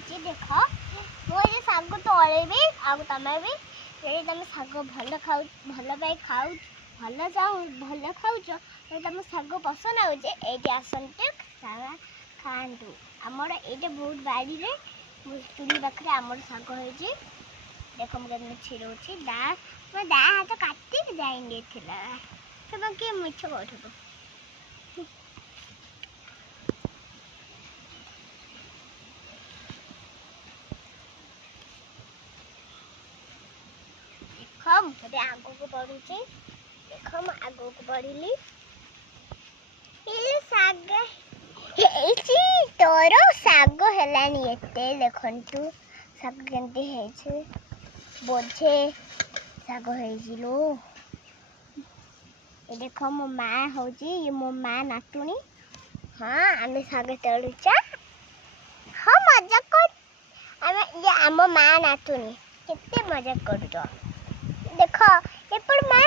होची देखो मो ये साग तोड़ेबी आ तमे भी ये तुम साग भल खाऊ भल पाई खाऊ भल जाऊ भल खाऊछ तुम साग पसंद आउजे एटी आसंते सारा खांतु हमर एटे बहुत बाड़ी रे चुली पाखरे हमर साग होची देखो मुझे छिड़ौची दा मैं दा हाथ काटी जाएंगे थिला सब के मिछ बोठबो देखो मुझे आगो को बढ़ुची देखो मैं आगो को बढ़िली ये साग हेची तोरो साग हेलानी एते देखंतु साग केंती हेची बोझे साग हेजिलो ये देखो मो माँ होची ये मो माँ नातुनी हाँ आमे साग तोड़ुचा हाँ मजा कर आमे ये आमो माँ नातुनी कितने मजा करूचो देखो ये पर माँ